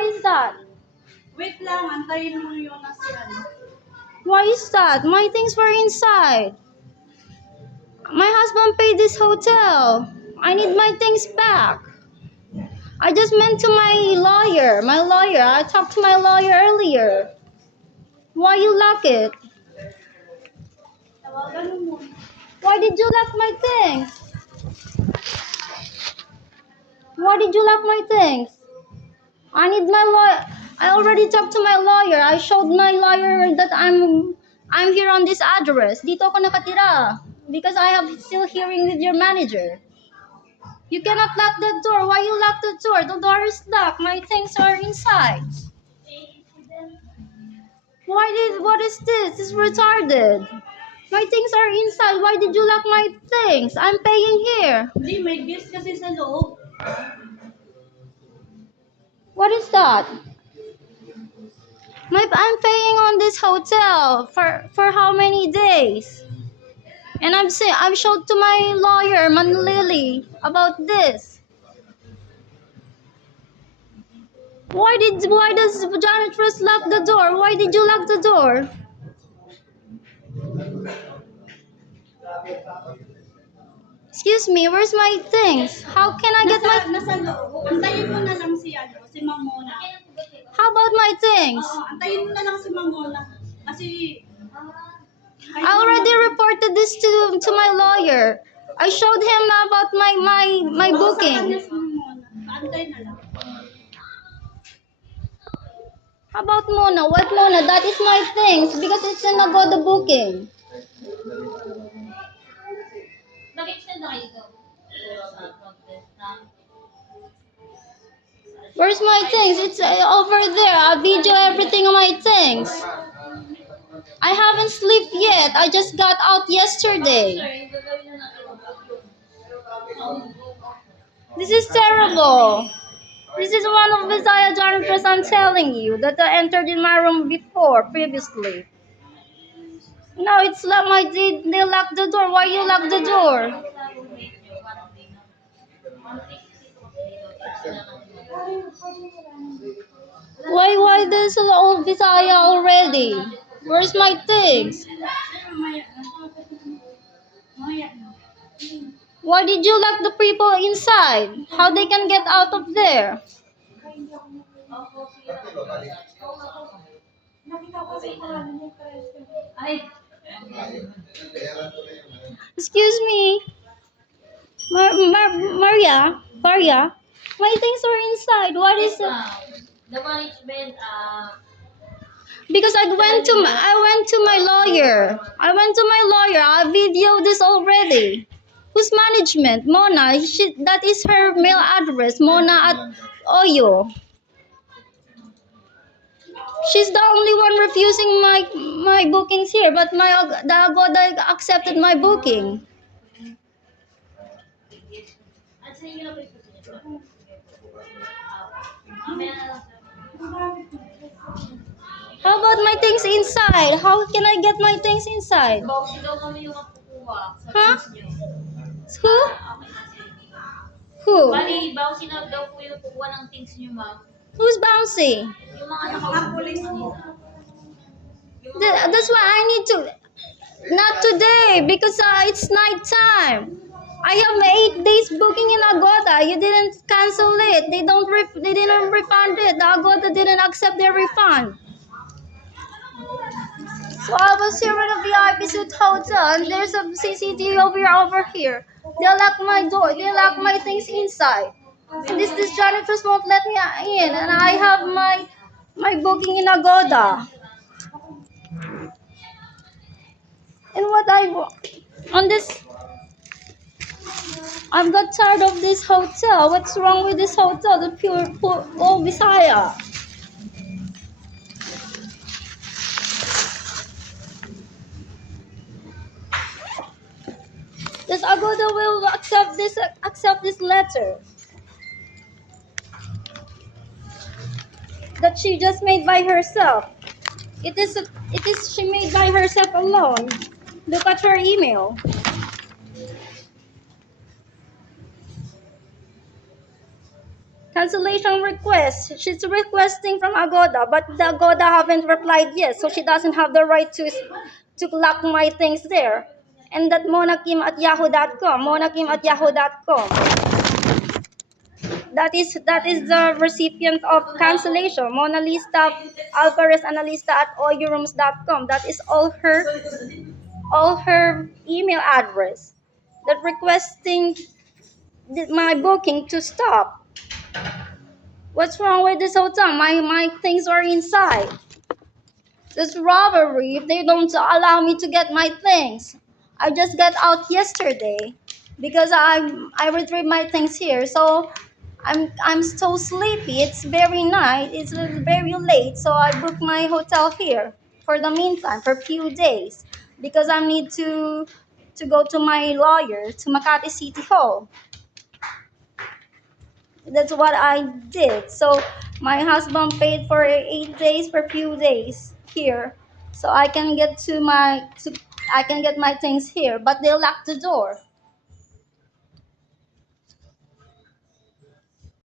Why is that? Wait lang, antayin mo yun na si ano. Why is that? My things were inside. My husband paid this hotel. I need my things back. I just went to my lawyer. I talked to my lawyer earlier. Why you lock it? Tawagan mo muna. Why did you lock my things? Why did you lock my things? I need my lawyer. I already talked to my lawyer. I showed my lawyer that I'm here on this address. Dito ako nakatira because I have still hearing with your manager. You cannot lock the door. Why you lock the door? The door is locked. My things are inside. What is this? This is retarded. My things are inside. Why did you lock my things? I'm paying here. Hindi, may guest kasi sa loob. What is that? I'm paying on this hotel for how many days? And I've showed to my lawyer, Manlili, about this. Why does janitress lock the door? Why did you lock the door? Excuse me, where's my things? How can I get my... Nasa loob. Antayin mo na lang si ano, si Mamona. How about my things? Oo, antayin mo na lang si Mamona. Kasi... I already reported this to my lawyer. I showed him about my booking. Si Mamona. Antay na lang. How about Mona? What Mona? That is my things because it's in Agoda booking. Where's my things? It's over there. I'll video everything on my things. I haven't slept yet. I just got out yesterday. This is terrible. This is one of Visaya janitors I'm telling you that I entered in my room previously. No, it's like they locked the door. Why you lock the door? Why there's an old Visaya already? Where's my things? Why did you lock the people inside? How they can get out of there? Excuse me, Maria, my things are inside. What is it? The management, Because I went to my lawyer. I videoed this already. Who's management? Mona. That is her mail address. Mona at Oyo. She's the only one refusing my bookings here, but the Agoda accepted my booking. How about my things inside? How can I get my things inside? Huh? Who? Who? Bali, bouncy na daw po yung kukuha ng things niyo, ma'am. Who's bouncy? Yung mga nakapulis niyo. That's why I need to. Not today because it's night time. I have 8 days booking in Agoda. You didn't cancel it. They didn't refund it. The Agoda didn't accept their refund. So I was here in a VIP suite hotel, and there's a CCTV over here. They lock my door. They lock my things inside. And this janitors won't let me in, and I have my booking in Agoda. And I've got tired of this hotel. What's wrong with this hotel? The pure old Visaya. This Agoda will accept this letter that she just made by herself. It is she made by herself alone. Look at her email. cancellation request. She's requesting from Agoda, but the Agoda haven't replied yet, so she doesn't have the right to lock my things there. And that monakim@yahoo.com, monakim@yahoo.com. That is the recipient of cancellation. Mona Lisa Alvarez Analista at allyourrooms.com. That is all her email address. That requesting my booking to stop. What's wrong with this hotel? My things are inside. This robbery if they don't allow me to get my things. I just got out yesterday because I retrieved my things here. So I'm so sleepy. It's very night. It's very late. So I booked my hotel here for the meantime for a few days because I need to go to my lawyer to Makati City Hall. That's what I did. So my husband paid for 8 days for a few days here, so I can get my things here. But they locked the door.